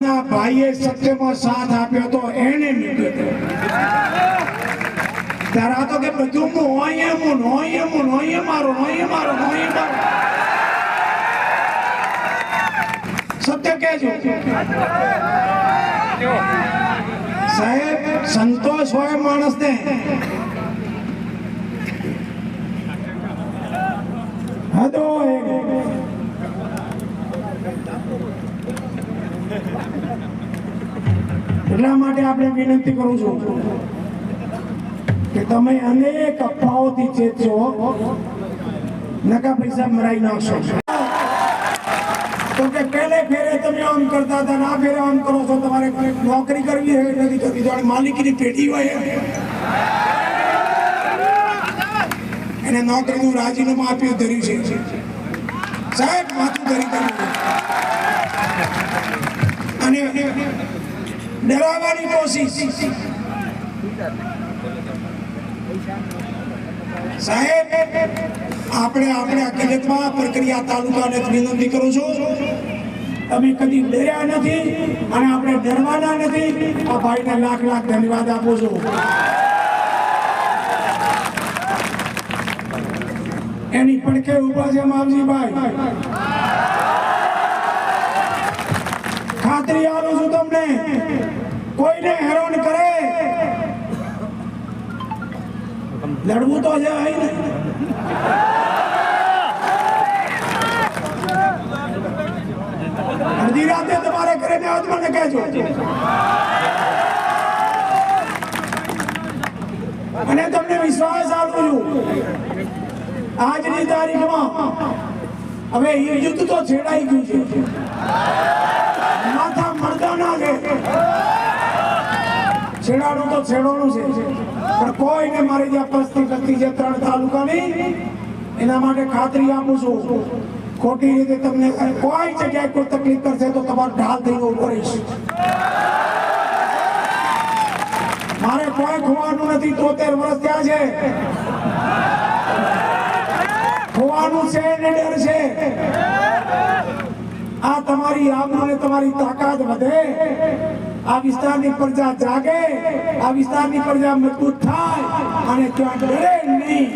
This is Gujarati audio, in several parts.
ભાઈએ સત્યમાં સાથ આપ્યો તો એને નીકળ્યો તારા તો કે બધું નોય મારો સત્ય કહેજો સાહેબ સંતોષ હોય માણસને હદો એટલા માટે આપણે વિનંતી કરું છું કે તમે અનેક અફવાઓથી ચેતજો નકા પૈસા મરાઈ નાખશો તો કે પહેલે ફેરે તમે આમ કરતા હતા ના ફેરે આમ કરો છો તમારે નોકરી કરવી હોય નથી કરવી તો માલિકીની પેઢી હોય એને નોકરીનું રાજીનામું આપ્યું ધર્યું છે સાહેબ માથું ધરી અને ડરાવવાની કોશિશ સાહેબ આપણે હકીકતમાં પ્રક્રિયા તાલુકાને વિનંતી કરું છું તમે કદી ડર્યા નથી અને આપણે ડરવાના નથી આ ભાઈને લાખ ધન્યવાદ આપું છું એની પડખે ઉભા છે માવજીભાઈ ખાતરી આપું છું તમને કોઈને હેરાન કરે લડવું તો છે અડધી રાતે તમારે ઘરે મને કહેજો અને તમને વિશ્વાસ આપું છું આજની તારીખમાં હવે યુદ્ધ તો છેડાઈ ગયું છે માથા મરદાના છે છેડાનું તો છેડવાનું છે પણ કોઈને મારી જે પસ્તી લગતી છે 3 તાલુકાની એના માટે ખાતરી આપું છું ખોટી રીતે તમને કોઈ જગ્યાએ કોઈ તકલીફ કરશે તો તમારે ઢાલ થઈને ઉભો રહીશ મારે કોઈ ખોવાનું નથી 73 વર્ષ ત્યાં છે ખોવાનું છે ને ડર છે આ તમારી આબરૂ ને તમારી તાકાત વધે આ વિસ્તારની પ્રજા જાગે આ વિસ્તારની પ્રજા મજબૂત થાય અને ત્યાં ડરે નહીં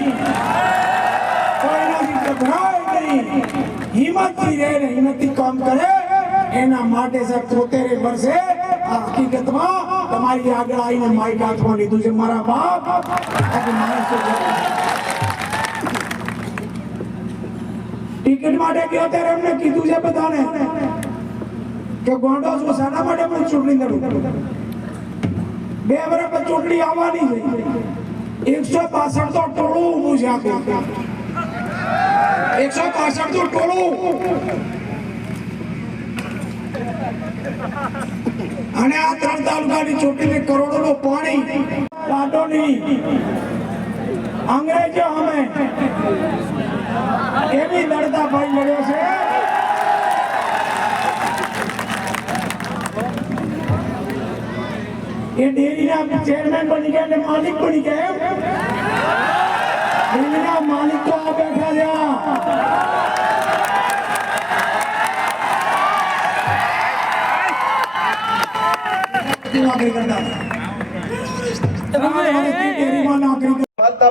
કોઈનાથી ગભરાય નહીં હિંમતથી રહે ને હિંમતથી કામ કરે એના માટે સાહેબ 73 વર્ષે આ હકીકતમાં તમારી આગળ આવીને માઇક હાથમાં લીધું છે મારા બાપ ટિકિટ માટે ગયો ત્યારે એમને કીધું છે બધાને કે ગોંડો છું શાના માટે પણ ચૂંટણી લડું 2 વર્ષ પછી ચૂંટણી આવવાની છે 165 તો ટોળું ઊભું છે આખું 165 તો ટોળું અને આ 3 તાલુકાની ચૂંટણી કરોડોનું પાણી પાટોની અંગ્રેજો અમે એવી લડતા ભાઈ લડ્યો છે એ ડેરીના ચેરમેન બની ગયા અને માલિક બની ગયા ડેરીના માલિક તો આ બેઠા છે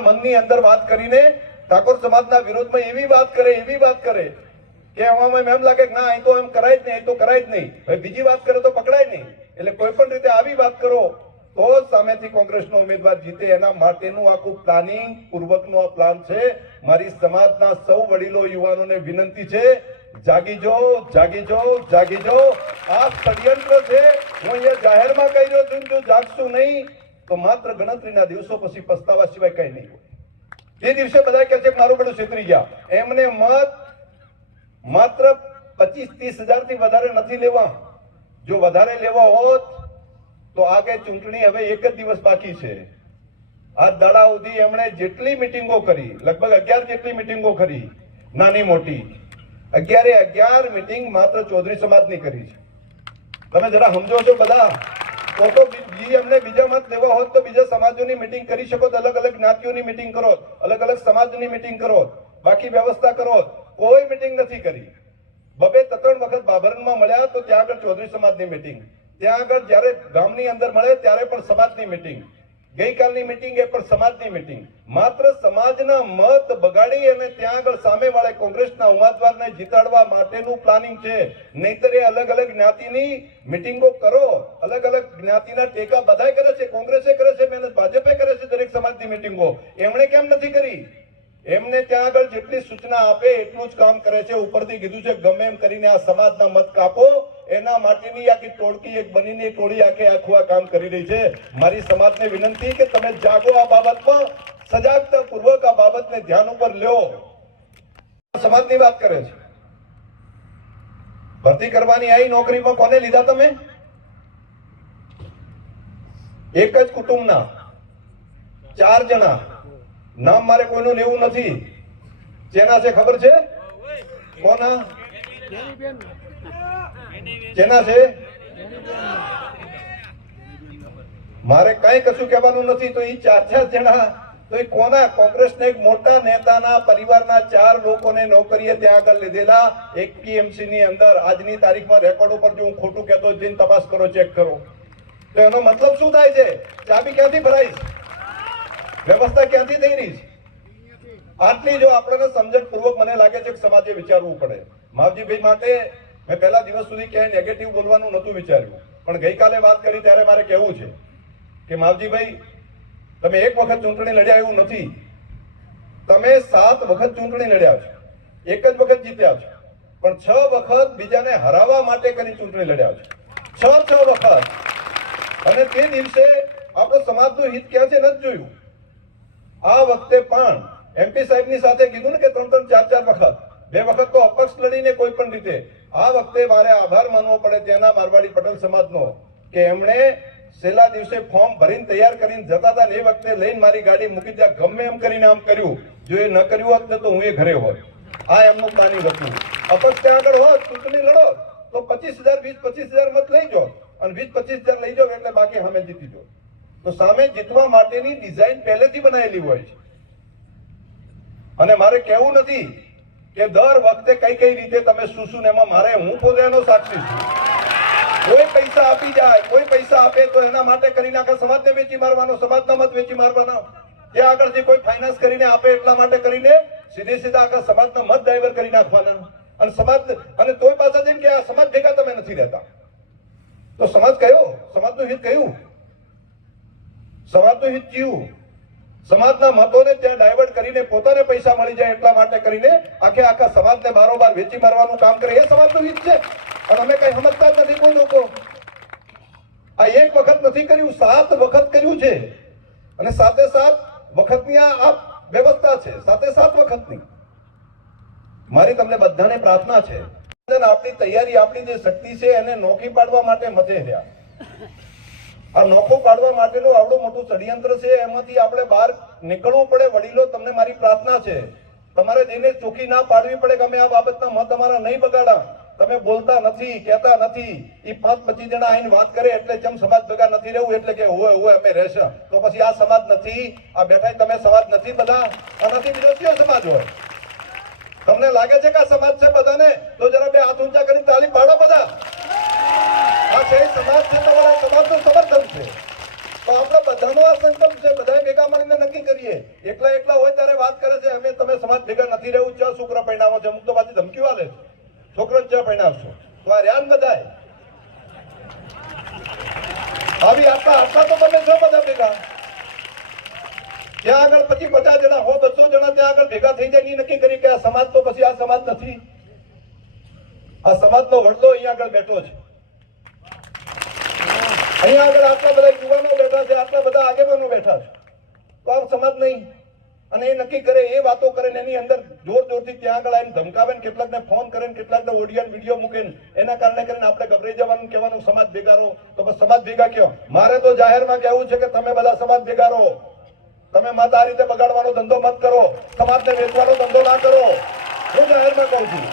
મનની અંદર વાત કરીને ઠાકોર સમાજના વિરોધમાં એવી વાત કરે કે આમાં એમ લાગે કે ના અહીં તો એમ કરાય જ નહીં અહીં તો કરાય જ નહીં હવે બીજી વાત કરે તો પકડાય નહીં એટલે કોઈ પણ રીતે આવી વાત કરો તો સામેથી કોંગ્રેસનો ઉમેદવાર જીતે એના માટેનું આખું પ્લાનિંગ પૂર્વકનો આ પ્લાન છે મારી સમાજના સૌ વડીલો યુવાનોને વિનંતી છે જાગી જાઓ આ ષડયંત્ર છે હું અહીંયા જાહેરમાં કહી રહ્યો છું જો જાગશું નહીં તો માત્ર ગણતરીના દિવસો પછી પસ્તાવા સિવાય કઈ નહીં એ દિવસે બધા કહે છે મારું બધું છેતરી ગયા એમને મત માત્ર 25-30 હજાર થી વધારે નથી લેવા જો વધારે લેવા હોત તો આગે ચૂંટણી હવે એક જ દિવસ બાકી છે આ દાડા સુધી એમણે જેટલી મિટિંગો કરી લગભગ 11 જેટલી મિટિંગો કરી નાની મોટી 11 મિટિંગ માત્ર ચૌધરી સમાજની કરી છે તમે જરા સમજો છો બધા તો એમને બીજા મત લેવા હોત તો બીજા સમાજોની મિટિંગ કરી શકો અલગ અલગ જ્ઞાતિઓની મિટિંગ કરો અલગ અલગ સમાજની મિટિંગ કરો બાકી વ્યવસ્થા કરો કોઈ મિટિંગ નથી કરી ત્રણ વખત બાબરનમાં મળ્યા તો ત્યાં આગળ ચૌધરી સમાજની મીટિંગ, ત્યાં આગળ જ્યારે ગામની અંદર મળે ત્યારે પણ સમાજની મીટિંગ, ગઈકાલની મીટિંગ એ પણ સમાજની મીટિંગ. માત્ર સમાજના મત બગાડી અને ત્યાં આગળ સામેવાળા કોંગ્રેસના ઉમેદવારને જીતાડવા માટેનું પ્લાનિંગ છે. નહીતર એ અલગ અલગ જ્ઞાતિની મીટિંગો કરો, અલગ અલગ જ્ઞાતિના ટેકા બધાય કરે છે, કોંગ્રેસે કરે છે મહેનત, ભાજપે કરે છે દરેક સમાજની મીટિંગો. એમણે કેમ નથી કરી? એમને ત્યાં આગળ જેટલી સૂચના આપે એટલું જ કામ કરે છે. ઉપરથી કીધું છે ગમે એમ કરીને આ સમાજના મત કાપો, એના માટેની આખી ટોળકી એક બનીને ટોળી આખું આ કામ કરી રહી છે. મારી સમાજને વિનંતી કે તમે જાગો, આ બાબતમાં સજાગતા પૂર્વક આ બાબતને ધ્યાન ઉપર લ્યો. સમાજની વાત કરે છે. ભરતી કરવાની આવી નોકરીમાં કોને લીધા તમે? એક જ કુટુંબના 4 જણા. નામ મારે કોઈનું લેવું નથી. જેના છે ખબર છે? કોના? જેના છે? મારે કઈ કશું કહેવાનું નથી. તો એ 4 જણા તો એ કોના? કોંગ્રેસના એક મોટા નેતાના પરિવારના 4 લોકોને નોકરીએ ત્યાં આગળ લીધેલા. એપીએમસી ની અંદર આજની તારીખમાં રેકોર્ડ ઉપર જો હું ખોટું કહેતો જઈને તપાસ કરો, ચેક કરો. તો એનો મતલબ શું થાય છે? ચાબી ક્યાંથી ભરાઈ? વ્યવસ્થા ક્યાંથી થઈ રહી છે? આટલી જો આપણને સમજણ પૂર્વક મને લાગે છે કે સમાજે વિચારવું પડે. માવજીભાઈ માટે મેં પહેલા દિવસ સુધી ક્યાંય નેગેટિવ બોલવાનું નહોતું વિચાર્યું, પણ ગઈકાલે વાત કરી ત્યારે મારે કહેવું છે કે માવજીભાઈ, તમે એક વખત ચૂંટણી લડ્યા એવું નથી. તમે 7 વખત ચૂંટણી લડ્યા છો, એક જ વખત જીત્યા છો, પણ 6 વખત બીજાને હરાવવા માટે કરી ચૂંટણી લડ્યા છો. 6 વખત. અને તે દિવસે આપણો સમાજનું હિત ક્યાં છે નથી જોયું. આ વખતે પણ એમપી સાહેબની સાથે કીધું ને કે 3-3, 4-4 વખત, 2 વખત તો અપક્ષ લડીને કોઈ પણ રીતે. આ વખતે મારે આભાર માનવો પડે તેના મારવાડી પટેલ સમાજનો કે એમણે છેલ્લા દિવસે ફોર્મ ભરીને તૈયાર કરીને જતા હતા ને એ વખતે લઈને મારી ગાડી મૂકી ત્યાં ગમે એમ કરીને આમ કર્યું. જો એ ન કર્યું હોત ને તો હું એ ઘરે હોત. આ એમનું પ્લાનિંગ હતું. અપક્ષ ત્યાં આગળ હોત, ચૂંટણી લડો તો 25,000, 20-25,000 મત લઈ જાઓ અને 20-25,000 લઈ જાઓ એટલે બાકી સામે જીતી જાઓ. તો સામે જીતવા માટેની ડિઝાઇન પહેલેથી બનાવેલી હોય છે. અને મારે કહેવું નથી કે દર વખતે કઈ રીતે તમે શું એમાં મારે, હું પોતે એનો સાક્ષી છું. કોઈ પૈસા આપી જાય, કોઈ પૈસા આપે તો એના માટે કરીને આખા સમાજને વેચી મારવાનો, સમાજના મત વેચી મારવાના. ત્યાં આગળથી કોઈ ફાઇનાન્સ કરીને આપે એટલા માટે કરીને સીધા આખા સમાજના મત ડાયવર્ટ કરી નાખવાના. અને સમાજ અને તોય પાછા જઈને કે આ સમાજ ભેગા તમે નથી રહેતા. તો સમાજ કયો? સમાજનું હિત કયું? સમાજનું હિત કયું? સમાજના મતોને ત્યાં ડાયવર્ટ કરીને પોતાને પૈસા મળી જાય એટલા માટે કરીને આખા સમાજને બારોબાર વેચી મારવાનું કામ કરે. એ સમાજનું હિત છે. અને અમે કઈ સમજતા જ નથી કોઈ લોકો. આ એક વખત નથી કર્યું, 7 વખત કર્યું છે. અને 7 વખતની આ વ્યવસ્થા છે. 7 વખતની. મારી તમને બધાને પ્રાર્થના છે, આપણી તૈયારી, આપણી જે શક્તિ છે એને નોખી પાડવા માટે મતે રહ્યા. આ નોખું પાડવા માટેનું આવડું મોટું ષડયંત્ર છે. એમાંથી આપણે બહાર નીકળવું પડે. વડીલો, તમને મારી પ્રાર્થના છે, તમારે જઈને ચોખ્ખી ના પાડવી પડે કે અમે આ બાબતના મત અમારા નહીં બગાડા. તમે બોલતા નથી, કહેતા નથી. એ 5-25 જણા આઈને વાત કરે એટલે જેમ સમાજ ભેગા નથી રહેવું એટલે કે હોય અમે રહેશે. તો પછી આ સમાજ નથી? આ બેઠા તમે સમાજ નથી બધા? આનાથી બીજો કયો સમાજ હોય? તમને લાગે છે કે આ સમાજ છે બધાને? તો જરા 2 હાથ ઊંચા કરી તાળી પાડો બધા. આ છે સમાજ છે, તમારા સમાજનું સમર્થન છે. તો આપણે બધાનો આ સંકલ્પ છે, બધા ભેગા મળીને નક્કી કરીએ. એકલા હોય ત્યારે વાત કરે છે અમે તમે સમાજ ભેગા નથી રહેવું. ચા છોકરા પરિણામો છે, અમુક તો પાછી ધમકીઓ આલે છે, છોકરાને ચા પરિણામશો. તો આ રહ્યા ને બધાય આવી આટલા તો તમે છો બધા ભેગા. ત્યાં આગળ પછી 50 જણા, 100-200 જણા ત્યાં આગળ ભેગા થઈ જાય. નક્કી કરી કે આ સમાજ તો પછી આ સમાજ નથી. આ સમાજનો વડલો અહીંયા આગળ બેઠો છે. અહીંયા આગળ આટલા બધા યુવાનો બેઠા છે, આટલા બધા આગેવાનો બેઠા છે. તો આ સમાજ નહીં. અને એ નક્કી કરે, એ વાતો કરે ને એની અંદર જોરથી ત્યાં આગળ આવીને ધમકાવે ને કેટલાકને ફોન કરે ને કેટલાકને ઓડિયો વિડીયો મૂકે ને એના કારણે કરીને આપણે ગભરાઈ જવાનું, કહેવાનું સમાજ ભેગા રહો. તો બસ સમાજ ભેગા કયો? મારે તો જાહેરમાં કહેવું છે કે તમે બધા સમાજ ભેગા રહો. તમે મત આ રીતે બગાડવાનો ધંધો મત કરો, સમાજને વેચવાનો ધંધો ના કરો. હું જાહેરમાં કહું છું.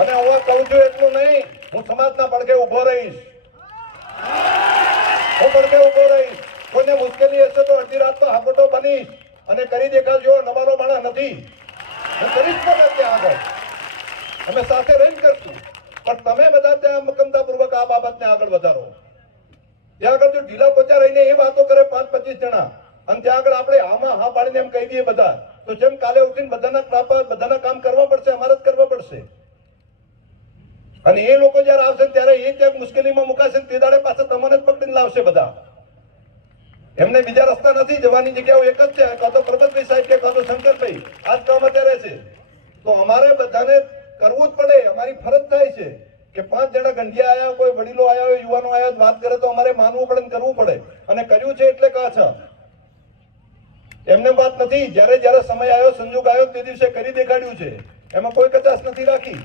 અને હું કહું છું એટલું નહીં, હું સમાજના પડખે ઉભો રહીશ. હું પડખે ઉભો રહીશ. કોઈને મુશ્કેલી હશે તો અડધી રાત તો હાપોટો બનીશ અને કરી દેખાડજો. નવાલો માણસ નથી, હું કરીશ પણ ત્યાં આગળ. અમે સાથે રહીને કરશું. પણ તમે બધા ત્યાં મક્કમતાપૂર્વક આ બાબતને આગળ વધારો. ત્યાં આગળ જો ઢીલા પોચા રહીને એ વાતો કરે 5-25 જણા અને ત્યાં આગળ આપણે આમાં હા પાડીને એમ કહી દઈએ બધા, તો જેમ કાલે ઉઠીને બધાના કામ કરવા પડશે, અમારે જ કરવા પડશે. અને એ લોકો જયારે આવશે ત્યારે એ ત્યાં મુશ્કેલીમાં મુકાશે, તે દાડે પાછા તમને જ પકડીને લાવશે બધા. એમને બીજા રસ્તા નથી, જવાની જગ્યાઓ એક જ છે, કાં તો પ્રબંધભાઈ સાહેબ કે કાં તો શંકરભાઈ આ જ કામ અત્યારે છે. તો અમારે બધાને કરવું જ પડે, અમારી ફરજ થાય છે કે 5 જણા ગંઢિયા આવ્યા, કોઈ વડીલો આવ્યા હોય, યુવાનો આવ્યા, વાત કરે તો અમારે માનવું પડે ને કરવું પડે. અને કર્યું છે એટલે કાછા એમને વાત નથી. જ્યારે જ્યારે સમય આવ્યો, સંજોગ આવ્યો તે દિવસે કરી દેખાડ્યું છે, એમાં કોઈ કચાશ નથી રાખી.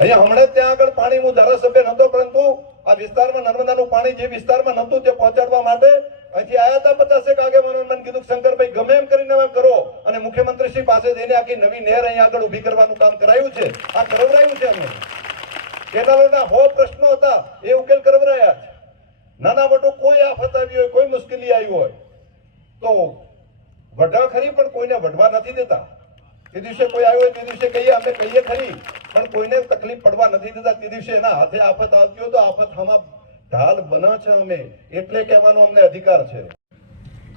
અહીંયા હમણાં ત્યાં આગળ પાણી હું ધારાસભ્ય નહોતો, પરંતુ આ વિસ્તારમાં નર્મદાનું પાણી જે વિસ્તારમાં નહોતું તે પહોંચાડવા માટે અહીંથી આવ્યા હતા 50 આગેવાનો. મને કીધું શંકરભાઈ ગમે એમ કરીને હવે કરો, અને મુખ્યમંત્રીશ્રી પાસે જઈને આખી નવી નહેર અહીંયા આગળ ઊભી કરવાનું કામ કરાયું છે. આ કરવરાયું છે. અમે કેનાલોના 100 પ્રશ્નો હતા, એ ઉકેલ કરવરાયા છે. નાના મોટું કોઈ આફત આવી હોય, કોઈ મુશ્કેલી આવી હોય તો વઢા ખરી, પણ કોઈને વઢવા નથી દેતા. તે દિવસે કોઈ આવ્યો હોય તે દિવસે કહીએ, અમે કહીએ ખરી, પણ કોઈને તકલીફ પડવા નથી દેતા. તે દિવસે એના હાથે આફત આવતી હોય તો આફત આમાં ઢાલ બના છે અમે, એટલે કહેવાનો અમને અધિકાર છે.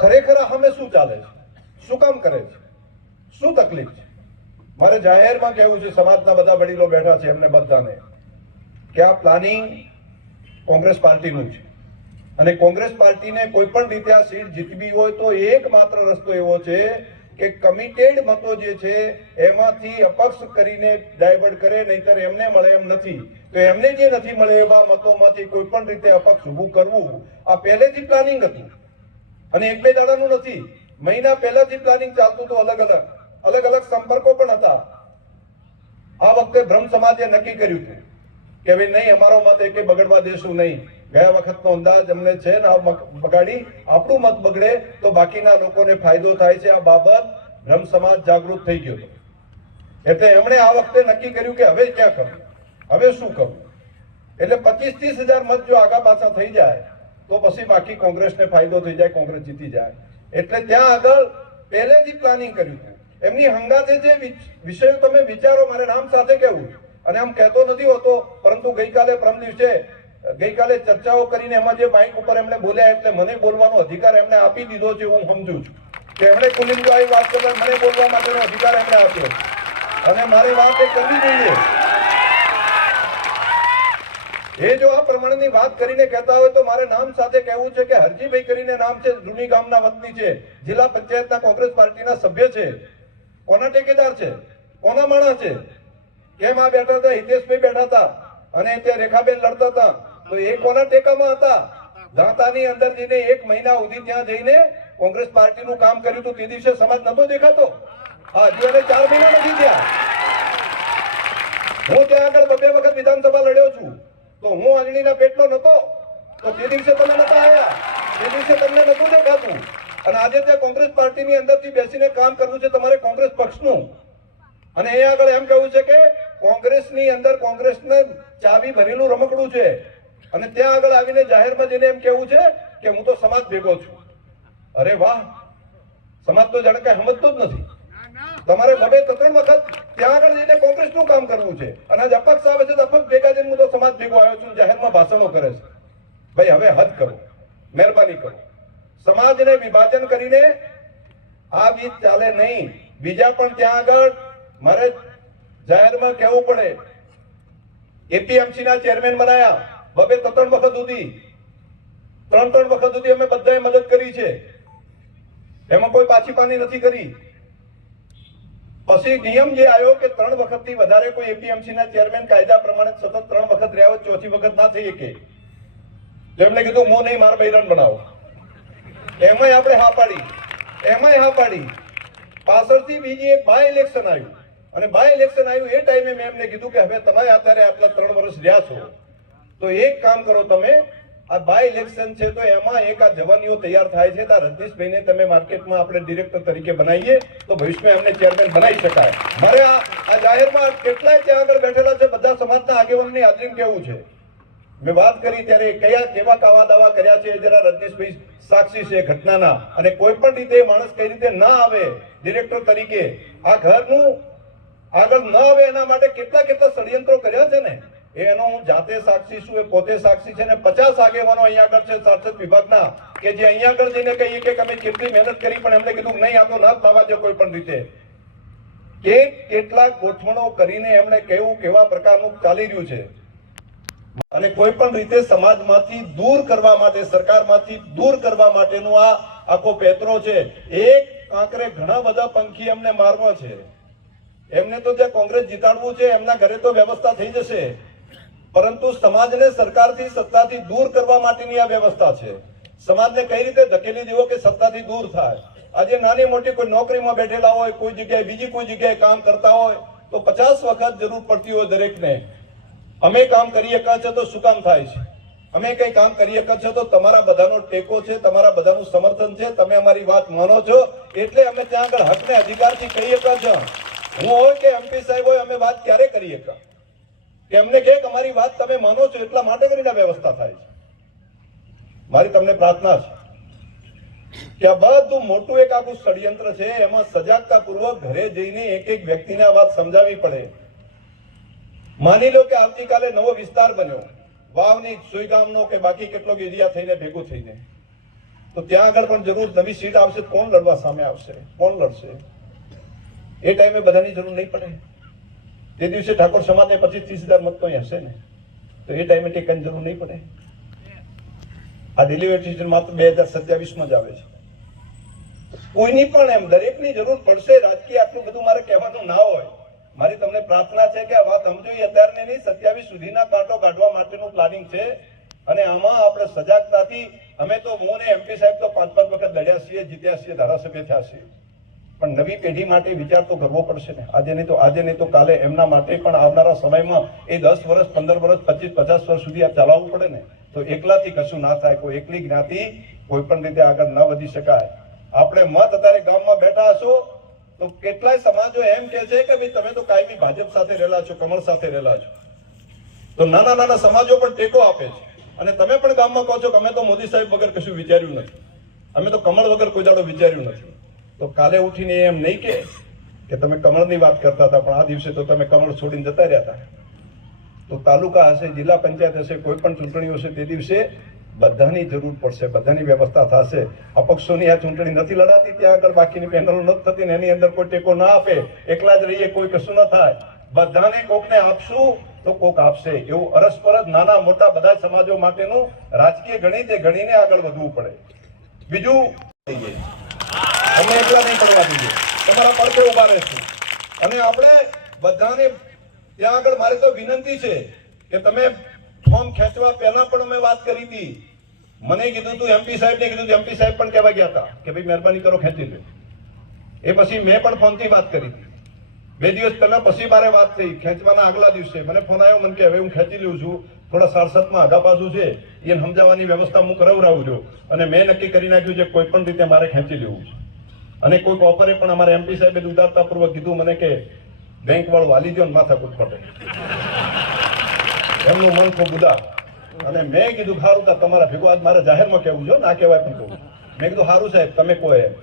ખરેખર અમે શું ચાલે છે, શું કામ કરે છે, શું તકલીફ છે, મારે જાહેરમાં કહેવું છે. સમાજના બધા વડીલો બેઠા છે, એમને બધાને કે આ પ્લાનિંગ કોંગ્રેસ પાર્ટીનું છે, અને કોંગ્રેસ પાર્ટીને કોઈ પણ રીતે આ સીટ જીતવી હોય તો એકમાત્ર રસ્તો એવો છે કે કમિટેડ મતો જે છે એમાંથી અપક્ષ કરીને ડાયવર્ટ કરે, નહીતર એમને મળે એમ નથી. તો એમને જે નથી મળે એવા મતોમાંથી કોઈ પણ રીતે અપક્ષ ઊભું કરવું, આ પહેલેથી પ્લાનિંગ હતું. અને 1-2 દાડાનું નથી, મહિના પહેલાથી પ્લાનિંગ ચાલતું હતું. અલગ અલગ સંપર્કો પણ હતા. આ વખતે બ્રહ્મ સમાજે નક્કી કર્યું હતું કે ભાઈ નહીં, અમારો મત એકે બગડવા દેશું નહીં. ગયા વખતનો અંદાજ અમને છે ને, બગાડી આપણું મત બગડે તો બાકીના લોકોને ફાયદો થાય છે. આ બાબત બ્રહ્મ સમાજ જાગૃત થઈ ગયો. એટલે એમણે આ વખતે નક્કી કર્યું કે હવે ક્યાં કરવું, હવે શું કરવું. એટલે 25-30 હજાર મત જો આગા પાછા થઈ જાય તો પછી બાકી કોંગ્રેસને ફાયદો થઈ જાય, કોંગ્રેસ જીતી જાય. એટલે ત્યાં આગળ પહેલેથી પ્લાનિંગ કર્યું હતું. એમની હંગાથે જે વિષયો તમે વિચારો, મારે નામ સાથે કહેવું, અને આમ કહેતો નથી હોતો, પરંતુ ગઈકાલે ચર્ચાઓ કરીને એમાં જે માઇક ઉપર એમણે બોલ્યા, એટલે મને બોલવાનો અધિકાર એમણે આપી દીધો છે, હું સમજુ છું કે એમણે કુલિંદુ આવી વાત કરવા મને બોલવા માટેનો અધિકાર એમણે આપ્યો, અને મારી વાત એ કરવી જોઈએ. એ જો આ પ્રમાણેની વાત કરીને કહેતા હોય તો મારે નામ સાથે કહેવું છે કે હરજીભાઈ કરીને નામ છે, જૂની ગામના વતની છે, જિલ્લા પંચાયતના કોંગ્રેસ પાર્ટીના સભ્ય છે. કોના ટેકેદાર છે, કોના માણસ છે? કેમ આ બેઠા હતા, હિતેશભાઈ બેઠા હતા અને તે રેખાબેન લડતા હતા, તો એ કોના ટેકામાં હતા? દાંતાની અંદર જઈને 1 મહિના સુધી ત્યાં જઈને કોંગ્રેસ પાર્ટીનું કામ કર્યું હતું. તે દિવસે સમાજ નતો દેખાતો. હજુ એને 4 મહિના નથી થયા. હું ત્યાં આગળ 2 વખત વિધાનસભા લડ્યો છું, તો હું આંગળીના પેટનો નતો, તો તે દિવસે તમે નતા આવ્યા, તે દિવસે તમને નતું દેખાતું. અને આજે ત્યાં કોંગ્રેસ પાર્ટીની અંદરથી બેસીને કામ કરવું છે તમારે, કોંગ્રેસ પક્ષનું. અને અહીંયા આગળ એમ કહેવું છે કે કોંગ્રેસની અંદર કોંગ્રેસને ચાવી ભરેલું રમકડું છે, અને ત્યાં આગળ આવીને જાહેરમાં જઈને એમ કહેવું છે કે હું તો સમાજ ભેગો છું. અરે વાહ, સમાજ તો જાણે કઈ સમજતો જ નથી. તમારે 2-3 વખત ત્યાં આગળ જઈને કોંગ્રેસનું કામ કરવું છે, અને આજ અપક્ષ આવે છે તો અપક્ષ ભેગા જઈને હું તો સમાજ ભેગો આવ્યો છું, જાહેરમાં ભાષણો કરે છે. ભાઈ હવે હદ કરો, મહેરબાની કરો. સમાજને વિભાજન કરીને આ ગીત ચાલે નહીં. બીજા પણ ત્યાં આગળ મારે જાહેરમાં કહેવું પડે, એપીએમસી ના ચેરમેન બનાયા 2-3 વખત સુધી, 3 વખત સુધી અમે બધાએ મદદ કરી છે, એમાં કોઈ પાછી પાની નથી કરી. પછી નિયમ જે આવ્યો કે 3 વખતથી વધારે કોઈ એપીએમસી ના ચેરમેન કાયદા પ્રમાણે સતત 3 વખત રહ્યા હોય, 4થી વખત ના થઈ શકે. એમને કીધું મો નહીં, મારા બૈરાન બનાવો. એમાંય આપણે હા પાડી. પાછળથી બીજી એક બાય ઇલેક્શન આવ્યું, અને બાય ઇલેક્શન આવ્યું એ ટાઈમે મેં એમને કીધું કે હવે તમે અત્યારે આટલા 3 વર્ષ રહ્યા છો, તો એક કામ કરો, તમે આ બાય ઇલેક્શન છે તો એમાં એક આ જવાનીઓ તૈયાર થાય છે, રજનીશભાઈને તમે માર્કેટમાં આપણે ડિરેક્ટર તરીકે બનાવીએ તો ભવિષ્યમાં એમને ચેરમેન બનાવી શકાય. મારે આ જાહેરમાં કેટલાય ત્યાં આગળ બેઠેલા છે બધા સમાજના આગેવાનની હાજરીમાં કેવું છે, મેં વાત કરી ત્યારે કેવા કાવા દાવા કર્યા છે, જરા રજનીશભાઈ સાક્ષી છે ઘટનાના. અને કોઈ પણ રીતે માણસ કઈ રીતે ના આવે ડિરેક્ટર તરીકે, આ ઘરનું આગળ ન આવે એના માટે કેટલા કેટલા ષડયંત્રો કર્યા છે ને, એનો હું જાતે સાક્ષી છું, એ પોતે સાક્ષી છે ને 50 આગેવાનો અહીંયા આગળ છે સાંસદ વિભાગના કે જે અહીંયા આગળ જઈને કહીએ કે અમે કેટલી મહેનત કરી પણ એમને કીધું નહીં, આ તો ના થવા દે કોઈ પણ રીતે. કે કેટલાક ગોઠવણો કરીને એમણે કેવા પ્રકારનું ચાલી રહ્યું છે અને કોઈ પણ રીતે સમાજમાંથી દૂર કરવા માટે, સરકારમાંથી દૂર કરવા માટેનું આ આખો પેતરો છે. એક કાંકરે ઘણા બધા પંખી એમને મારવા છે. એમને તો ત્યાં કોંગ્રેસ જીતાડવું છે, એમના ઘરે તો વ્યવસ્થા થઈ જશે, પરંતુ સમાજને સરકારથી, સત્તાથી દૂર કરવા માટેની આ વ્યવસ્થા છે. સમાજને કઈ રીતે ધકેલી દેવો કે સત્તાથી દૂર થાય. આજે નાની મોટી કોઈ નોકરીમાં બેઠેલા હોય, કોઈ જગ્યાએ બીજી કોઈ જગ્યાએ કામ કરતા હોય તો 50 વખત જરૂર પડતી હોય દરેકને, અમે કામ કરી શકીએ છે તો શું કામ થાય છે, અમે કઈ કામ કરી શકીએ છે તો તમારા બધાનો ટેકો છે, તમારા બધાનું સમર્થન છે, તમે અમારી વાત માનો છો એટલે અમે ત્યાં આગળ હકને અધિકારથી કહી શકીએ છે. હું હોય કે એમપી સાહેબ હોય, અમે વાત ક્યારે કરી શકીએ કે એમને કે અમારી વાત તમે માનો છો એટલા માટે કરીને વ્યવસ્થા થાય છે. મારી તમને પ્રાર્થના છે કે આ બધું મોટું એક આખું ષડયંત્ર છે, એમાં સજાગતાપૂર્વક ઘરે જઈને એક એક વ્યક્તિને આ વાત સમજાવવી પડે. માની લો કે આવતીકાલે નવો વિસ્તાર બન્યો, વાવની સુઈગામનો કે બાકી કેટલોક એરિયા થઈને ભેગું થઈને, તો ત્યાં આગળ પણ જરૂર નવી સીટ આવશે, કોણ લડવા સામે આવશે, કોણ લડશે? એ ટાઈમે બધાની જરૂર નહીં પડે. તે દિવસે ઠાકોર સમાજને 25-30 હજાર મત તો હશે ને, તો એ ટાઈમે ટેકાની જરૂર નહીં પડે. આ ડિલિવરી માત્ર 2027માં જ આવે છે. કોઈની પણ એમ દરેકની જરૂર પડશે. રાજકીય આટલું બધું મારે કહેવાનું ના હોય. મારી તમને પ્રાર્થના છે કે આ વાત સમજો, અત્યારને નહીં 27 સુધીના કાંટો કાઢવા માટેનું પ્લાનિંગ છે. અને આમાં આપણે સજાગતાથી, અમે તો હું ને એમપી સાહેબ તો 5-5 વખત લડ્યા છીએ, જીત્યા છીએ, ધારાસભ્ય થયા છીએ, પણ નવી પેઢી માટે વિચાર તો કરવો પડશે ને. આજે નહીં તો કાલે એમના માટે પણ આવનારા સમયમાં એ 10 વર્ષ, 15 વર્ષ, 25-50 વર્ષ સુધી આ ચલાવવું પડે ને. તો એકલાથી કશું ના થાય. કોઈ એકલી જ્ઞાતિ કોઈ પણ રીતે આગળ ન વધી શકાય. આપણે મત અત્યારે ગામમાં બેઠા હશો તો કેટલાય સમાજો એમ કે છે કે ભાઈ તમે તો કાયમી ભાજપ સાથે રહેલા છો, કમળ સાથે રહેલા છો, તો નાના નાના સમાજો પણ ટેકો આપે છે. અને તમે પણ ગામમાં કહો છો કે અમે તો મોદી સાહેબ વગર કશું વિચાર્યું નથી, અમે તો કમળ વગર કોઈ દાડો વિચાર્યું નથી. તો કાલે ઉઠીને એમ નહીં કે તમે કમળની વાત કરતા હતા, પણ આ દિવસે તો તમે કમળ છોડીને જતા રહ્યા હતા. તો તાલુકા હશે, જિલ્લા પંચાયત હશે, કોઈ પણ ચૂંટણીઓ હશે, તે દિવસે બધાની જરૂર પડશે, બધાની વ્યવસ્થા થશે. અપક્ષોની આ ચૂંટણી નથી લડાતી, ત્યાં આગળ બાકીની પેનલો નથી થતી ને એની અંદર કોઈ ટેકો ના આપે, એકલા જ રહીએ, કોઈ કશું ન થાય. બધાને કોકને આપશું તો કોક આપશે, એવું અરસપરસ નાના મોટા બધા સમાજો માટેનું રાજકીય ગણિત ગણીને આગળ વધવું પડે. બીજું, અમે એકલા નહીં પડવા દઈએ, તમારા પડખે ઉભા રહેશું. અને આપણે બધાને ત્યાં આગળ મારે તો વિનંતી છે કે તમે ફોર્મ ખેંચવા પહેલા પણ અમે વાત કરી હતી. મને કીધું હતું, એમપી સાહેબને કીધું હતું, એમપી સાહેબ પણ કહેવા ગયા હતા કે ભાઈ મહેરબાની કરો ખેંચી લો. એ પછી મેં પણ ફોનથી વાત કરી હતી 2 દિવસ પહેલા. પછી મારે વાત થઈ ખેંચવાના આગલા દિવસે મને ફોન આવ્યો, મને કે હવે હું ખેંચી લઉં છું, થોડા સારસતમાં આગા પાછું છે, એને સમજાવવાની વ્યવસ્થા હું કરાવડાવું છું. અને મેં નક્કી કરી નાખ્યું છે કોઈ પણ રીતે મારે ખેંચી લેવું છે. અને કોઈક ઓફરે પણ અમારા એમપી સાહેબે ઉદારતાપૂર્વક કીધું મને કે બેંક વાળું વાલી દો ને માથાકૂટ પટે, એમનું મન ખૂબ ઉદાર. અને મેં કીધું સારું તમારા ભેગું આજ મારે જાહેરમાં કહેવું છે, ના કહેવાય પણ કહું. મેં કીધું સારું સાહેબ તમે કહો એમ.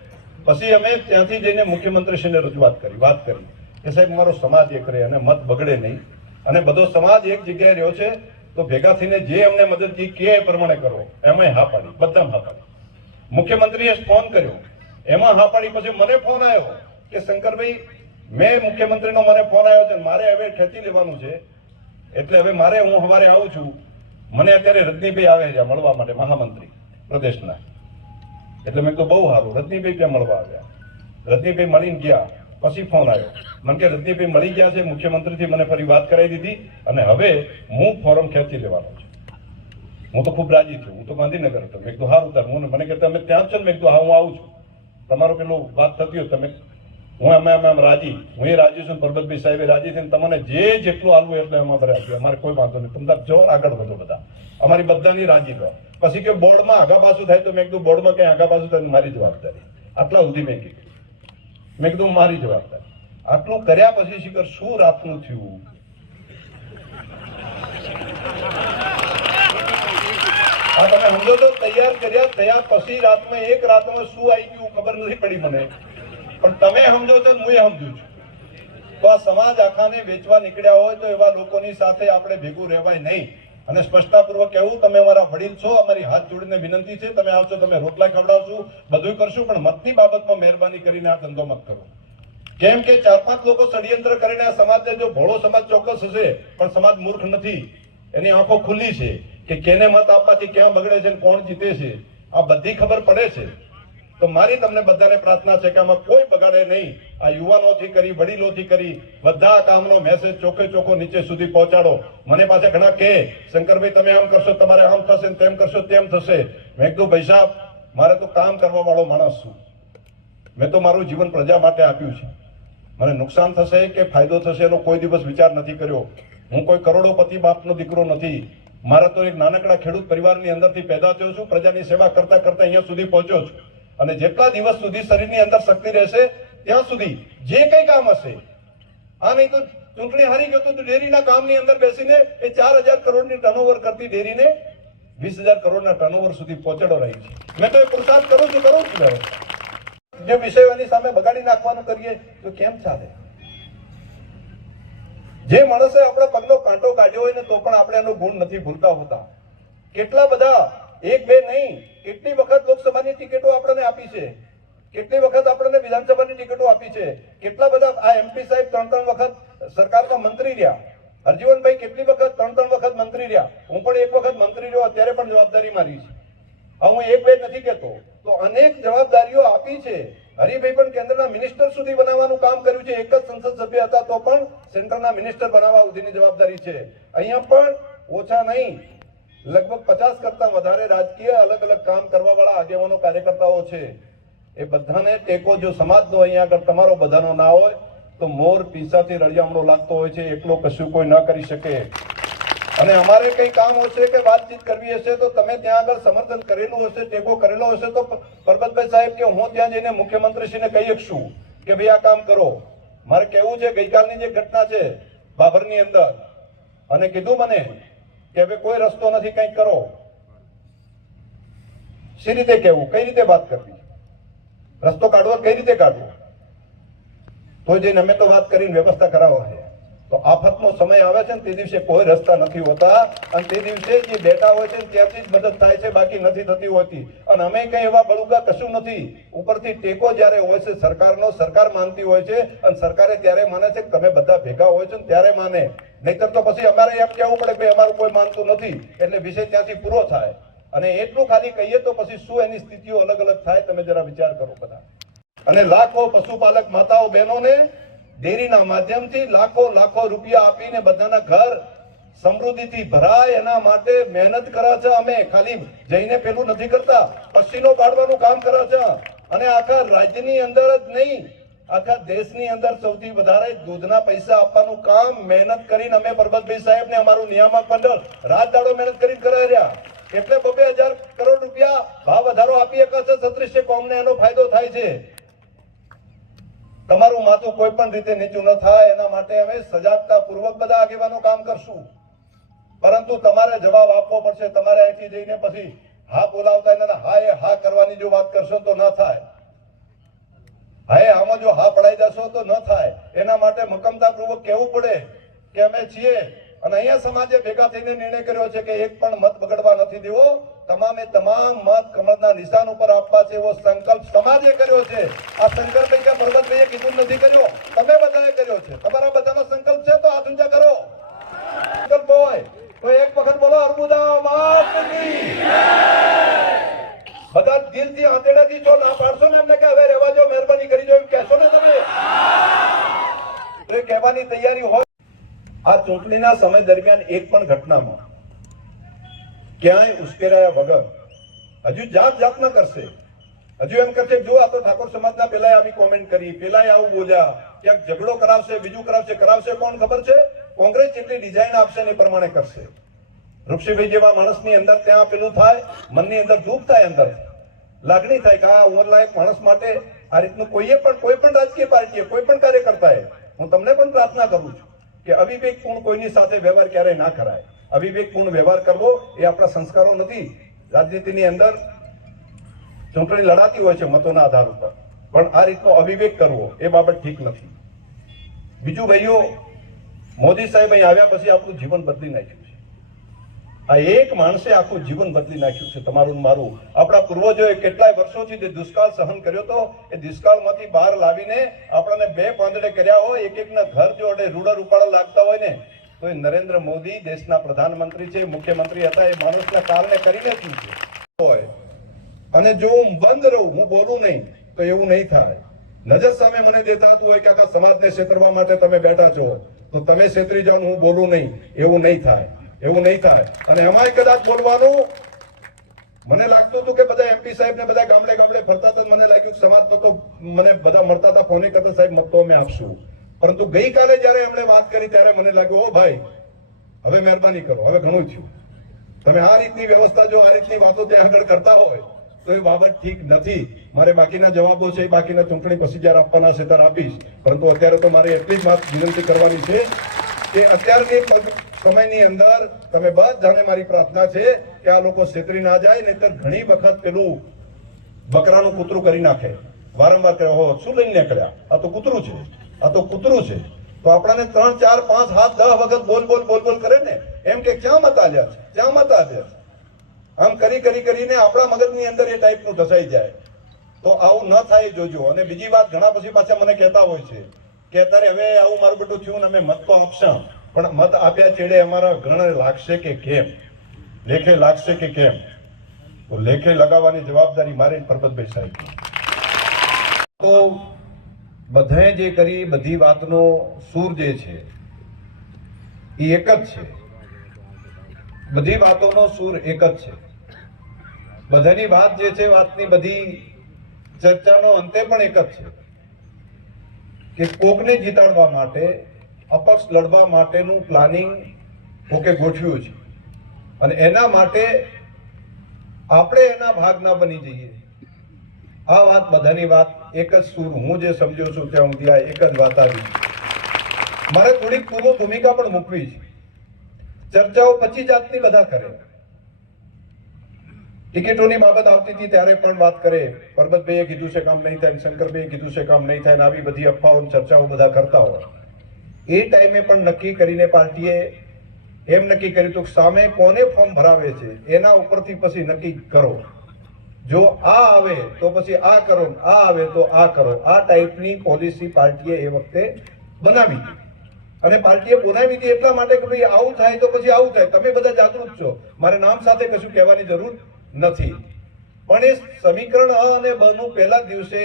પછી અમે ત્યાંથી જઈને મુખ્યમંત્રીશ્રીને રજૂઆત કરી, વાત કરી કે સાહેબ મારો સમાજ એક રહે અને મત બગડે નહીં, અને બધો સમાજ એક જગ્યાએ રહ્યો છે, તો ભેગા થઈને જે અમને મદદ કે એ પ્રમાણે કરો. એમાં હા પાડી, બધામાં હા પાડી. મુખ્યમંત્રીએ ફોન કર્યો, એમાં હા પાડી. પછી મને ફોન આવ્યો કે શંકરભાઈ, મેં મુખ્યમંત્રીનો મને ફોન આવ્યો છે, મારે હવે ખેંચી લેવાનું છે, એટલે હવે મારે હું સવારે આવું છું. મને અત્યારે રજનીભાઈ આવે છે મળવા માટે, મહામંત્રી પ્રદેશના. એટલે મેં કીધું બહુ સારું, રજનીભાઈ ત્યાં મળવા આવ્યા. રજનીભાઈ મળીને ગયા. પછી ફોન આવ્યો મને કે રજનીભાઈ મળી ગયા છે, મુખ્યમંત્રીથી મને ફરી વાત કરાવી દીધી અને હવે હું ફોરમ ખેંચી લેવાનો છું. હું તો ખૂબ રાજી છું. હું તો ગાંધીનગર હતો. મેં કીધું સારું તાર. હું મને કે તમે ત્યાં જ છો ને? મેં કીધું હા હું આવું છું. તમારો પેલું વાત થતી હોય તમે, હું અમે રાજી, હું એ રાજી છું, પરબતભાઈ સાહેબ રાજી છે. તમને જેટલું આલવું એટલે અમારે રાજી, અમારે કોઈ વાંધો નહીં. તમે જો આગળ વધો બધા, અમારી બધાની રાજી લો. પછી કે બોર્ડમાં આગા પાછું થાય તો મેં કીધું બોર્ડમાં ક્યાંય આગા પાછું થાય મારી જવાબદારી. આટલા સુધી મેં કીધું. મેં કીધું મારી જવાબદારી. આટલું કર્યા પછી શિખર શું રાતનું થયું. આ તમે સમજો તો તૈયાર કર્યા, તૈયાર પછી રાતમાં એક રાતમાં શું આવી ગયું ખબર નથી પડી મને, પણ તમે સમજો છો હું સમજુ છું. તો આ સમાજ આખાને વેચવા નીકળ્યા હોય તો એવા લોકોની સાથે આપણે ભેગું રહેવાય નહીં. અને સ્પષ્ટતાપૂર્વક કહેવું, તમે અમારા વડીલ છો, અમારી હાથ જોડીને વિનંતી છે, તમે આવશો, તમે રોટલા ખવડાવશું, બધું કરશું, પણ મતની બાબતમાં મહેરબાની કરીને આ ધંધો મત કરો. કેમ કે 4-5 લોકો ષડયંત્ર કરીને આ સમાજને, જો ભોળો સમાજ ચોક્કસ હશે પણ સમાજ મૂર્ખ નથી, એની આંખો ખુલ્લી છે કે કેને મત આપવાથી ક્યાં બગડે છે અને કોણ જીતે છે, આ બધી ખબર પડે છે. તો મારી તમને બધાને પ્રાર્થના છે કે આમાં કોઈ બગાડે નહીં. આ યુવાનોથી કરી, વડીલોથી કરી, બધા કામનો મેસેજ ચોખ્ખે ચોખ્ખો નીચે સુધી પહોંચાડો. મને પાસે ઘણા કે શંકરભાઈ તમે આમ કરશો તમારે આમ થશે, તેમ કરશો તેમ થશે. મેં કીધું ભાઈ સાહેબ, મારે તો કામ કરવા વાળો માણસ છું. મેં તો મારું જીવન પ્રજા માટે આપ્યું છે. મને નુકસાન થશે કે ફાયદો થશે એનો કોઈ દિવસ વિચાર નથી કર્યો. હું કોઈ કરોડોપતિ બાપનો દીકરો નથી. મારા તો એક નાનકડા ખેડૂત પરિવારની અંદરથી પેદા થયો છું. પ્રજાની સેવા કરતા કરતા અહીંયા સુધી પહોંચ્યો છું. અને જેટલા દિવસ સુધી શરીરની અંદર શક્તિ રહેશે ત્યાં સુધી જે કંઈ કામ હશે, આ નહીં તો ચૂંટણી હારી ગયો તો ડેરીના કામની અંદર બેસીને એ 4000 કરોડની ટર્નઓવર કરતી ડેરીને 20,000 કરોડના ટર્નઓવર સુધી પહોંચાડો રહી છે. મેં તો એ પુરુષાર્થ કરું છું. જે વિષયોની સામે બગાડી નાખવાનું કરીએ તો કેમ ચાલે? જે માણસે આપણા પગનો કાંટો કાઢ્યો હોય ને તો પણ આપણે એનો ગુણ નથી ભૂલતા હોતા. કેટલા બધા, એક બે નહીં, કેટલી વખત લોકસભાની ટિકિટો આપણને આપી છે, કેટલી વખત આપણને વિધાનસભાની ટિકિટો આપી છે, કેટલા બધા આ એમપી સાહેબ 3 વખત સરકારમાં મંત્રી રહ્યા. હરજીવનભાઈ કેટલી વખત 3 વખત મંત્રી રહ્યા. હું પણ એક વખત મંત્રી રહ્યો, અત્યારે પણ જવાબદારી મારી છે. હું એક બે નથી કહેતો, તો અનેક જવાબદારીઓ આપી છે. હરિભાઈ પણ કેન્દ્રના મિનિસ્ટર સુધી બનાવવાનું કામ કર્યું છે. એક જ સંસદ સભ્ય હતા તો પણ સેન્ટ્રલના મિનિસ્ટર બનાવવા સુધીની જવાબદારી છે. અહીંયા પણ ઓછા નહીં, લગભગ 50 કરતા વધારે રાજકીય અલગ અલગ કામ કરવા વાળા આગેવાનો કાર્યકર્તાઓ છે. એ બધાને ટેકો જો સમાજનો અહીંયા આગળ તમારો બધાનો ના હોય તો મોર પીસાથી રળિયામણો લાગતો હોય છે. એકલો કશું કોઈ ન કરી શકે. અને અમારે કઈ કામ હશે કે વાતચીત કરવી હશે તો તમે ત્યાં આગળ સમર્થન કરેલું હશે, ટેકો કરેલો હશે તો પરબતભાઈ સાહેબ કે હું ત્યાં જઈને મુખ્યમંત્રીશ્રીને કહી શકશું કે ભાઈ આ કામ કરો. મારે કહેવું છે, ગઈકાલની જે ઘટના છે બાબરની અંદર, અને કીધું મને કે હવે કોઈ રસ્તો નથી, કંઈક કરો. શી રીતે કહેવું, કઈ રીતે વાત કરવી, રસ્તો કાઢવો કઈ રીતે કાઢવો? તો જઈને અમે તો વાત કરીને વ્યવસ્થા કરાવો છે. તો આફતનો સમય આવે છે ને તે દિવસે કોઈ રસ્તા નથી હોતા, અને તે દિવસે જે બેઠા હોય છે ત્યાંથી જ મદદ થાય છે, બાકી નથી થતી હોતી. અને અમે કઈ એવા બળુગા કશું નથી. ઉપરથી ટેકો જ્યારે હોય છે સરકારનો, સરકાર માનતી હોય છે, અને સરકારે ત્યારે માને છે કે તમે બધા ભેગા હોય છો ને ત્યારે માને. નહીતર તો પછી અમારે એમ કહેવું પડે કે અમારું કોઈ માનતું નથી એટલે વિષય ત્યાંથી પૂરો થાય. અને એટલું ખાલી કહીએ તો પછી શું એની સ્થિતિઓ અલગ અલગ થાય, તમે જરા વિચાર કરો બધા. અને લાખો પશુપાલક માતાઓ બહેનોને ડેરીના માધ્યમથી લાખો રૂપિયા આપીને બધાના ઘર સમૃદ્ધિથી ભરાય એના માટે મહેનત કરે છે. અમે ખાલી જઈને પેલું નથી કરતા, પસીનો કાઢવાનું કામ કરે છે. અને આખા રાજ્યની અંદર જ નહીં, આખા દેશની અંદર સૌથી વધારે દૂધના પૈસા આપવાનું કામ મહેનત કરીને અમે પરબતભાઈ સાહેબ ને અમારું નિયામક મંડળ રાત દાડો મહેનત કરીને કરાવ્યા. એટલે 2,000 કરોડ રૂપિયા ભાવ વધારો આપી શકે છે. 36 કોમને એનો ફાયદો થાય છે. તમારું માથું કોઈ પણ રીતે નીચું ન થાય એના માટે અમે સજાગતા પૂર્વક બધા આગેવાનો કામ કરશું. પરંતુ તમારે જવાબ આપવો પડશે. તમારે અહીંથી જઈને પછી હા બોલાવતા એના હા એ હા કરવાની જો વાત કરશો તો ન થાય. હા આમાં જો હા પડાઈ જશો તો ન થાય. એના માટે મક્કમતા પૂર્વક કહેવું પડે કે અમે છીએ. અને અહીંયા સમાજે ભેગા થઈને નિર્ણય કર્યો છે કે એક પણ મત બગડવા નથી દેવો. તમામે તમામ મત કમળના નિશાન ઉપર આપવા છે એવો સંકલ્પ સમાજે કર્યો છે. આ શંકરભાઈ કે પરબતભાઈએ કીધું નથી કર્યો, તમે બધાએ કર્યો છે. તમારા બધાનો સંકલ્પ છે તો હાથ ઊંચા કરો. સંકલ્પ હોય તો એક વખત બોલો અર્બુદા માતની બધા દિલથી આંતરડાથી જો ના પાડશો ને એમને કે હવે રહેવા જો, મહેરબાની કરી જો એમ કહેશો ને તમે, તો એ કહેવાની તૈયારી હોય. આ ચૂંટણીના સમય દરમિયાન એક પણ ઘટનામાં ક્યાંય ઉશ્કેરાયા વગર હજુ જાતના કરશે. હજુ એમ કરશે જો આ તો ઠાકોર સમાજના પેલા આવી કોમેન્ટ કરી, પેલા આવું બોલ્યા, ક્યાંક ઝઘડો કરાવશે, બીજું કરાવશે કોણ ખબર છે? કોંગ્રેસ જેટલી ડિઝાઇન આપશે ને એ પ્રમાણે કરશે. ઋષિભાઈ જેવા માણસની અંદર ત્યાં પેલું થાય, મનની અંદર દુઃખ થાય, અંદર લાગણી થાય કે આ ઉંમરલાયક માણસ માટે આ રીતનું કોઈ પણ રાજકીય પાર્ટીએ, કોઈ પણ કાર્યકર્તાએ, હું તમને પણ પ્રાર્થના કરું છું કે અવિવેકપૂર્ણ કોઈની સાથે વ્યવહાર ક્યારેય ના કરાય. અવિવેકપૂર્ણ વ્યવહાર કરવો એ આપણા સંસ્કારો નથી. રાજનીતિની અંદર ચૂંટણી લડાતી હોય છે મતોના આધાર ઉપર, પણ આ રીતનો અવિવેક કરવો એ બાબત ઠીક નથી. બીજું ભાઈઓ, મોદી સાહેબ અહીં આવ્યા પછી આપણું જીવન બદલી નાખ્યું છે. આ એક માણસે આખું જીવન બદલી નાખ્યું છે, તમારું ને મારું. આપણા પૂર્વજોએ કેટલાય વર્ષોથી જે દુષ્કાળ સહન કર્યો હતો, એ દુષ્કાળમાંથી બહાર લાવીને આપણને બે પાંદડે કર્યા હોય, એક એકના ઘર જો અડે રૂડા રૂપાળા લાગતા હોય ને, તો એ નરેન્દ્ર મોદી દેશના પ્રધાનમંત્રી છે, મુખ્યમંત્રી હતા, એ માણસના કારણે કરીને શું છે હોય. અને જો હું બંધ રહું, હું બોલું નહીં, તો એવું નહીં થાય. નજર સામે મને દેખાતું હોય કે આખા સમાજને છેતરવા માટે તમે બેઠા છો, તો તમે છેતરી જાઓ, હું બોલું નહીં, એવું નહીં થાય, એવું નહીં થાય. અને એમાંય કદાચ બોલવાનું મને લાગતું હતું કે બધા એમપી સાહેબ ને બધા ગામડે ગામડે ફરતા હતા, મને લાગ્યું કે સમાજ તો મને બધા મળતા હતા, ફોને કરતા સાહેબ મત તો અમે આપશું. પરંતુ ગઈકાલે જયારે એમણે વાત કરી ત્યારે મને લાગ્યું, ઓ ભાઈ હવે મહેરબાની કરો, હવે ઘણું થયું. તમે આ રીતની વ્યવસ્થા જો આ રીતની વાતો ત્યાં આગળ કરતા હોય તો એ બાબત ઠીક નથી. મારે બાકીના જવાબો છે એ બાકીના ચૂંટણી પછી જયારે આપવાના છે ત્યારે આપીશ. પરંતુ અત્યારે તો મારે એટલી જ વાત વિનંતી કરવાની છે કે અત્યારની સમયની અંદર તમે બધાને મારી પ્રાર્થના છે કે આ લોકો છેતરી ના જાય, નહીતર ઘણી વખત પેલું બકરાનું કૂતરું કરી નાખે. વારંવાર કહે, હો શું લઈને નીકળ્યા, આ તો કૂતરું છે, આ તો કૂતરું છે. તો આપણાને 3, 4, 5, 7, 10 વખત બોલ બોલ બોલ બોલ કરે ને, એમ કે ક્યાં મત આવ્યા છે, ક્યાં મત આવ્યા છે. આમ કરી કરીને આપણા મગજની અંદર એ ટાઈપનું ધસાઈ જાય. તો આવું ન થાય જોજો. અને બીજી વાત, ઘણા પછી પાછા મને કહેતા હોય છે કે અત્યારે હવે આવું મારું બધું થયું ને અમે મત તો આપશા, પણ મત આપ્યા છેડે અમારા ગણ લાગશે કે કેમ, લેખે લાગશે કે કેમ. તો લેખે લગાવવાની જવાબદારી મારી પરબતભાઈ સાહેબ. તો બધાએ જે કરી બધી વાતનો સૂર જે છે એ એક જ છે, બધી વાતોનો સૂર એક જ છે. બધાની વાત જે છે, વાતની બધી ચર્ચાનો અંતે પણ એક જ છે કે કોકને જીતાડવા માટે, અપક્ષ લડવા માટેનું પ્લાનિંગ કોકે ગોઠવ્યું છે, અને એના માટે આપણે એના ભાગ ના બની જઈએ. આ વાત બધાની વાત એક જ સૂર, હું જે સમજ્યો છું ત્યાં સુધી આ એક જ વાત આવી. મારે થોડીક પૂર્વ ભૂમિકા પણ મૂકવી છે. ચર્ચાઓ 25 જાતની બધા કરે. ટિકિટોની બાબત આવતી હતી ત્યારે પણ વાત કરે, પરબતભાઈએ કીધું છે કામ નહીં થાય, શંકરભાઈએ કીધું છે કામ નહીં થાય, આવી બધી અફવાઓ ચર્ચાઓ બધા કરતા હોય. એ ટાઈમે પણ નક્કી કરીને પાર્ટીએ એમ નક્કી કર્યું હતું કે સામે કોને ફોર્મ ભરાવે છે એના ઉપરથી પછી નક્કી કરો. જો આ આવે તો પછી આ કરો, આ આવે તો આ કરો. આ ટાઈપની પોલિસી પાર્ટીએ એ વખતે બનાવી હતી. અને પાર્ટીએ બનાવી હતી એટલા માટે કે ભાઈ આવું થાય તો પછી આવું થાય. તમે બધા જાગૃત છો, મારે નામ સાથે કશું કહેવાની જરૂર નથી. પણ એ સમીકરણ અ અને બ નું પહેલા દિવસે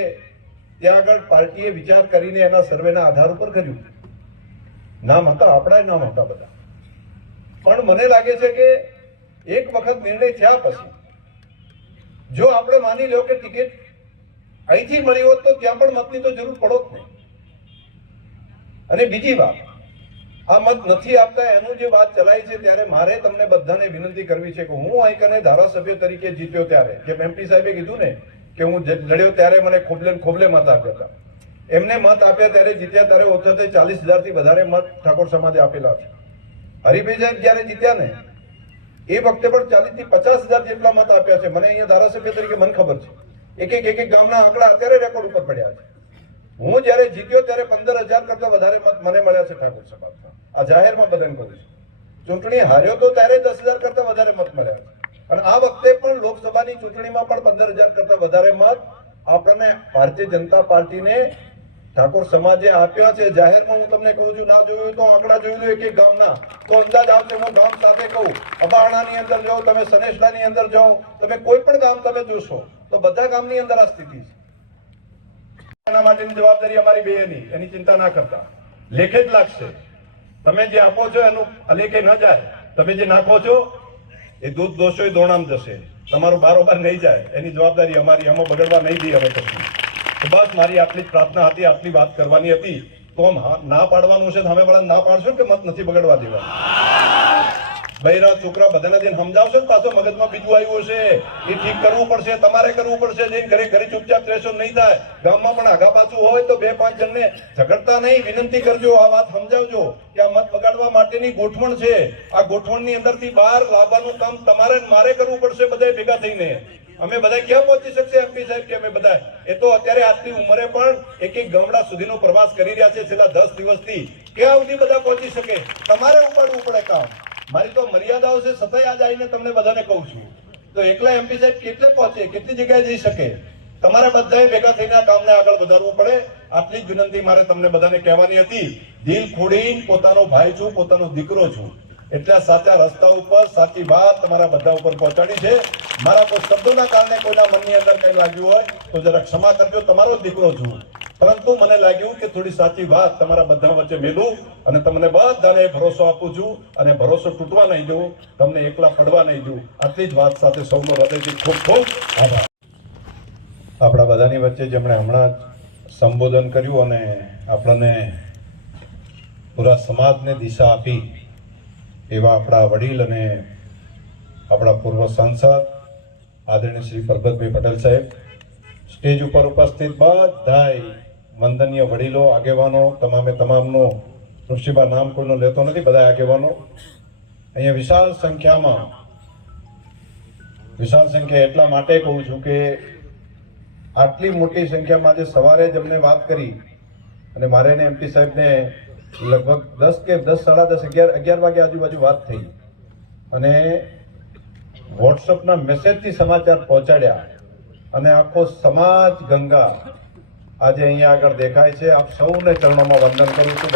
ત્યાં આગળ પાર્ટીએ વિચાર કરીને એના સર્વેના આધાર ઉપર કર્યું. નામ હતા, આપણા નામ હતા બધા. પણ મને લાગે છે કે એક વખત નિર્ણય થયા પછી જો આપણે માની લો કે ટિકિટ અહીંથી મળી હોત તો ત્યાં પણ મતની તો જરૂર પડોત નહીં. અને બીજી વાત, આ મત નથી આપતા એનું જે વાત ચલાય છે ત્યારે મારે તમને બધાને વિનંતી કરવી છે કે હું અહીં કને ધારાસભ્ય તરીકે જીત્યો ત્યારે, જેમ એમપી સાહેબે કીધું ને કે હું લડ્યો ત્યારે મને ખોબલે મત આપ્યા હતા. એમને મત આપ્યા ત્યારે જીત્યા ત્યારે ઓછાથી 40,000 થી વધારે મત ઠાકોર સમાજે આપેલા છે. હરિભાઈ સાહેબ જયારે જીત્યા ને એ વખતે પણ 40,000 થી 50,000 જેટલા મત આપ્યા છે. મને અહીંયા ધારાસભ્ય તરીકે મને ખબર છે, એક ગામના આંકડા અત્યારે રેકોર્ડ ઉપર પડ્યા છે. હું જયારે જીત્યો ત્યારે 15,000 કરતા વધારે મત મને મળ્યા છે ઠાકોર સમાજના. આ જાહેરમાં બધાને કહું છું. ચૂંટણી હાર્યો તો ત્યારે 10,000 કરતા વધારે મત મળ્યા છે. અને આ વખતે પણ લોકસભાની ચૂંટણીમાં પણ 15,000 કરતા વધારે મત આપણને ભારતીય જનતા પાર્ટીને ઠાકોર સમાજે આપ્યા છે. જાહેરમાં હું તમને કહું છું, ના જોયું તો આંકડા જોઈ લો એક ગામના, તો અંદાજ આવશે. હું ગામ સાથે કહું, અબાણાની અંદર જાઓ તમે, સનેશલાની અંદર જાઓ તમે, કોઈ પણ ગામ તમે જોશો તો બધા ગામની અંદર આ સ્થિતિ છે. એના માટેની જવાબદારી અમારી બેની, એની ચિંતા ના કરતા. લેખે જ લાગશે. તમે જે આપો છો એનું અલેખે ન જાય. તમે જે નાખો છો એ દૂધ દોશો એ દોણામ જશે. તમારું બારોબાર નહીં જાય એની જવાબદારી અમારી. આમાં બગડવા નહીં દઈએ અમે પછી. બસ મારી આટલી જ પ્રાર્થના હતી, આટલી વાત કરવાની હતી. તો ના પાડવાનું છે, સામે વાળા ના પાડશો કે મત નથી બગડવા દેવા. બૈરા છોકરા બધાને જઈને સમજાવશો ને પાછો મગજમાં બીજું આવ્યું હશે, એ ઠીક કરવું પડશે, તમારે કરવું પડશે. જઈને ઘરે ચૂપચાપ રહેશો નહીં થાય. ગામમાં પણ આગા પાછું હોય તો 2-5 જણને ઝઘડતા નહીં, વિનંતી કરજો, આ વાત સમજાવજો કે આ મત બગાડવા માટેની ગોઠવણ છે. આ ગોઠવણની અંદરથી બહાર લાવવાનું કામ તમારે મારે કરવું પડશે બધાએ ભેગા થઈને. અમે બધા ક્યાં પહોંચી શકશે એમપી સાહેબ કે અમે બધા? એ તો અત્યારે આટલી ઉંમરે પણ એક એક ગામડા સુધીનો પ્રવાસ કરી રહ્યા છે છેલ્લા 10 દિવસથી. ક્યાં સુધી બધા પહોંચી શકે? તમારે ઉપાડવું પડે કામ. મારી તો મર્યાદાઓ છે, છતાંય આજ આવીને તમને બધાને કહું છું. તો એકલા એમપી સાહેબ કેટલે પહોંચે, કેટલી જગ્યાએ જઈ શકે? તમારે બધાએ ભેગા થઈને આ કામને આગળ વધારવું પડે. આટલી જ વિનંતી મારે તમને બધાને કહેવાની હતી. દિલ ખોડીને પોતાનો ભાઈ છું, પોતાનો દીકરો છું, એટલે સાચા રસ્તા ઉપર સાચી વાત તમારા બધા ઉપર પહોંચાડી છે. મારા કોઈ શબ્દોના કારણે કોઈના મનની અંદર કંઈ લાગ્યું હોય તો જરા ક્ષમા કરજો. તમારો જ દીકરો છું, પરંતુ મને લાગ્યું કે થોડી સાચી વાત તમારા બધા વચ્ચે મેલું અને તમને બધાને ભરોસો આપું છું. અને ભરોસો તૂટવા નહીં દઉં, તમને એકલા પડવા નહીં દઉં. આટલી જ વાત સાથે સૌનો હૃદયથી ખૂબ ખૂબ આભાર. આપણા બધાની વચ્ચે જેમણે હમણાં જ સંબોધન કર્યું અને આપણને પૂરા સમાજને દિશા આપી એવા આપણા વડીલ અને આપણા પૂર્વ સાંસદ આદરણીય શ્રી પરબતભાઈ પટેલ સાહેબ, સ્ટેજ ઉપર ઉપસ્થિત બધાય વંદનીય વડીલો, આગેવાનો, તમામનો ઋષિબા નામ કોઈનો લેતો નથી, બધા આગેવાનો અહીંયા વિશાળ સંખ્યા એટલા માટે કહું છું કે આટલી મોટી સંખ્યામાં આજે સવારે જ અમને વાત કરી અને મારે ને એમપી સાહેબને લગભગ 10 કે 10, સાડા 10, 11 વાગ્યા આજુબાજુ વાત થઈ અને વોટ્સઅપના મેસેજથી સમાચાર પહોંચાડ્યા અને આખો સમાજ ગંગા આજે અહીંયા આગળ દેખાય છે. આપ સૌને ચરણોમાં વંદન કરું છું.